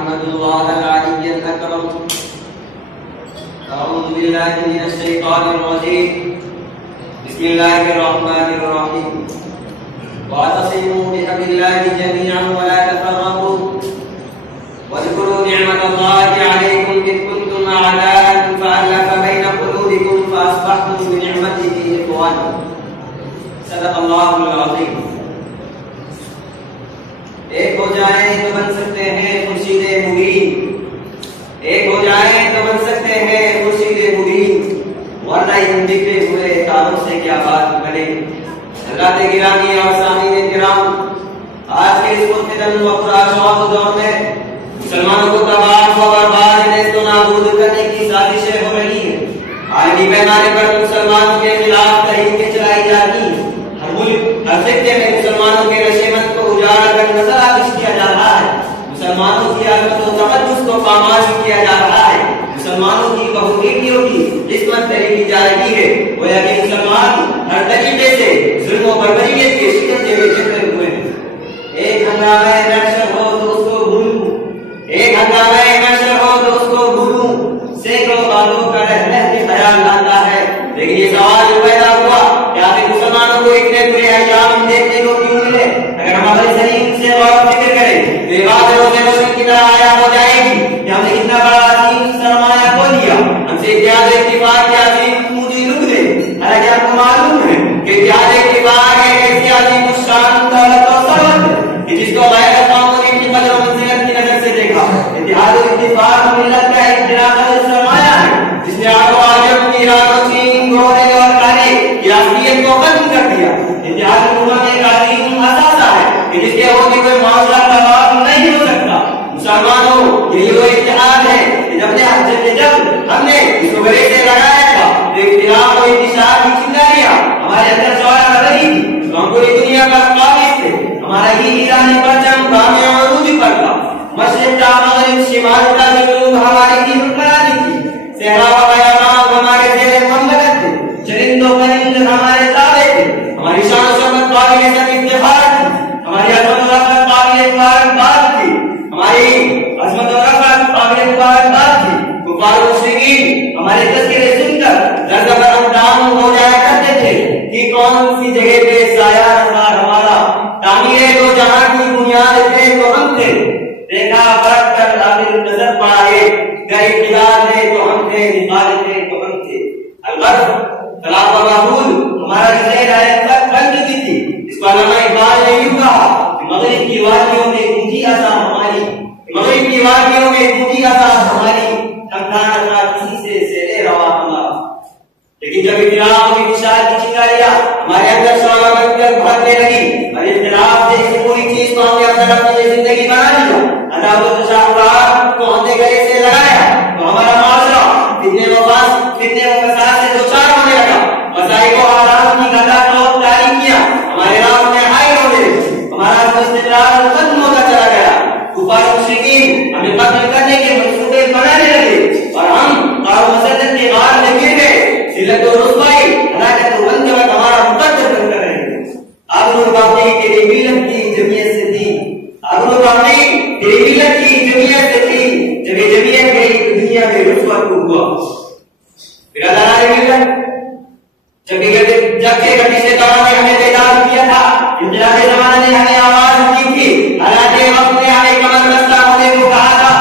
أحمد الله العلي الأكرم. أعوذ بالله من الشيطان الرجيم. بسم الله الرحمن الرحيم. واعتصموا بحبل الله جميعا ولا تفرقوا واذكروا نعمة الله عليكم إذ كنتم أعداء فألف بين قلوبكم فأصبحتم بنعمته إخوانا. صدق الله العظيم. ایک ہو جائیں تو بن سکتے ہیں خورشید مبین، ایک ہو جائیں تو بن سکتے ہیں خورشید مبین، ورنہ ان بکھرے ہوئے تاروں سے کیا بات کرے. حضرات گرامی اور سامعین کرام، آج کے اس متدن و پرآشوق دور میں مسلمانوں کو تباہ و برباد نیست و نابود کرنے کی سازشیں ہو رہی ہیں. عالمی پیمانے پر مسلمانوں کے خلاف تحریکیں چلائی جا رہی ہیں. ہر ملک ہر خطے میں مسلمانوں کے نشیمت کو اجاگر کر نظر آتش کیا جا رہا ہے. مسلمانوں کی عظمت و تقدس کو پامال کیا جا رہا ہے. مسلمانوں کی بہوبیٹیوں کی عصمت دریدی جا رہی ہے. گویا کہ مسلمان ہر طریقے سے ظلم و بربریت کے شکنجے میں جکڑے ہوئے ہیں. ایک ہنگامہ نشر ہو تو اس کو بھولوں، ایک ہنگامہ نشر ہو تو اس کو بھولوں، سینکڑوں باتوں کا رہنے کے خیال آتا ہے. لیکن یہ سوال جو پیدا ہوا کہ آخر مسلمانوں کو اتنے برے ایام دیکھنے کو کیوں ملے؟ اگر ہم اپنے ذہن سے غور و فکر کریں تو یہ بات روزے روشن کی طرح آیا ہو جائے گی کہ ہم نے کتنا بڑا عظیم سرمایہ کھو لیا، ہم سے اتحاد و اتفاق کے عظیم مودی رک دے. حالانکہ آپ کو معلوم ہے کہ اتحاد و اتفاق ایک ایسی عظیم الشان دولت و ثروت ہے کہ جس کو غیر قوموں نے اپنی قدر و منزلت کی نظر سے دیکھا. اتحاد و اتفاق ملت کا ایک بنیادی سرمایہ ہے جس نے آج ایران و چین گھوڑے اور کارے کی عقلیت کو ختم کر دیا. اتحاد امت ایک عظیم اثاثہ ہے کہ جس کے ہونے کوئی معاملہ تباہ نہیں ہو سکتا. مسلمانوں، یہی وہ اتحاد ہے کہ جب ہم نے اس کو گلے سے لگایا تھا تو اختلاف و انتشار کی چنگاریاں ہمارے اندر چوڑا کر رہی تھی تو ہم پوری دنیا پر قابل تھے. ہمارا ہی ایرانی پرچم بامِ عروج پر تھا. مشرق کا مغرب، شمال کا جنوب ہماری ہی حکمرانی تھی. صحرا و بیابان ہمارے زیر مملکت تھے. چرند و پرند ہمارے تابع تھے. ہماری شان و شوکت قابل سب افتخار تھی. ہماری عظمت و رفعت قابل مبارکباد تھی. ہماری عظمت و رفعت قابل مبارکباد تھی. کفار و مشرکین ہمارے تذکرے سن کر لرزہ اندام ہو جایا کرتے تھے کہ کون سی جگہ پہ سایہ رہا ہمارا. تعمیر دو جہاں کی بنیاد پہ تو ہم تھے. دیکھا برق کر آخر نظر پائے گئے خلال ہے تو ہم تھے، نکال تھے تو ہم تھے. البتہ طلاق و معقول ہمارا غیر حیات بن چکی تھی. اس کو علامہ اقبال نے یوں کہا کہ مغرب کی وادیوں میں گونجی عصا ہماری، مغرب کی وادیوں میں گونجی عصا ہماری، تھمکانا تھا کسی سے زیر روا ہمارا. لیکن جب اختلاف و انتشار کی چنگاریاں ہمارے اندر شعلہ بن کر بھرنے لگی اور اختلاف جیسی پوری چیز کو ہم نے اپنے اپنی زندگی بنا لیا، عداوت و تشابہات کو ہم نے گلے سے لگایا تو ہمارا معاشرہ فتنے و فساد سے دوچار ہونے لگا. مسائل و آرام کی گدا کو تاریکیاں ہمارے راہ میں حائل ہونے لگی. ہمارا استقرار ختم ہوتا چلا گیا. کفار و مشرکین ہمیں قتل کرنے کے منصوبے بنانے لگے اور ہم قار و مسدد کے غار میں گر گئے. ذلت و رسوائی، ہلاکت و بنجوت ہمارا مقدر بن کر رہے. آبرو باقی تیری ملت کی جمعیت سے تھی، آبرو باقی تیری ملت کی جمعیت سے تھی. جب یہ جمعیت گئی تو دنیا میں رسوت کو ہوا. برادران ملت، جب کہ گردش دورہ نے ہمیں بیدار کیا تھا، انقلاب زمانہ نے ہمیں آواز دی تھی، حالات وقت نے ہمیں کمر بستہ ہونے کو کہا تھا،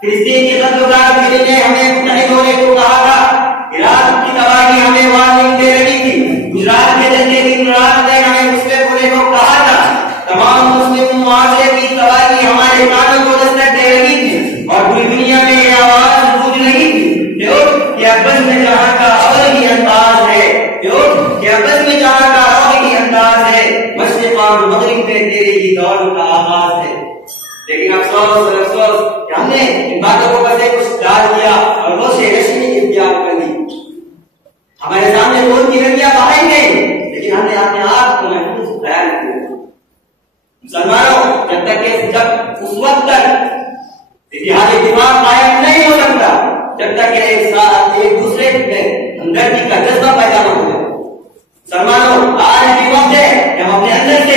فلسطین کی قتلگاہ کے لیے ہمیں متحد ہونے کو کہا تھا، عراق کی تباہی ہمیں وارننگ دے رہی تھی، گجرات کے جنگے دن رات نے ہمیں مسلم ہونے کو کہا تھا. تمام مسلم معاشرے کی تباہی ہمارے کانوں کو دستک دے رہی تھی اور پوری دنیا میں یہ آواز گونج رہی تھی کہ ابد میں جہاں کا اور ہی انداز ہے، کہ ابد میں جہاں کا اور ہی انداز ہے، مشرق اور مغرب میں تیرے ہی دور کا آغاز ہے. لیکن افسوس کہ ہم نے ان باتوں کو بس کچھ ڈال دیا اور وہ سے رشمی اختیار کر لی. ہمارے سامنے خون کی ندیاں بہائی گئی لیکن ہم نے اپنے آپ کو محفوظ خیال کیا. مسلمانوں، جب اس وقت تک اتحاد اتفاق قائم نہیں ہو سکتا جب تک کہ ایک دوسرے میں ہمدردی کا جذبہ پیدا نہ ہو جائے. مسلمانوں، آج بھی وقت ہے کہ ہم اپنے اندر سے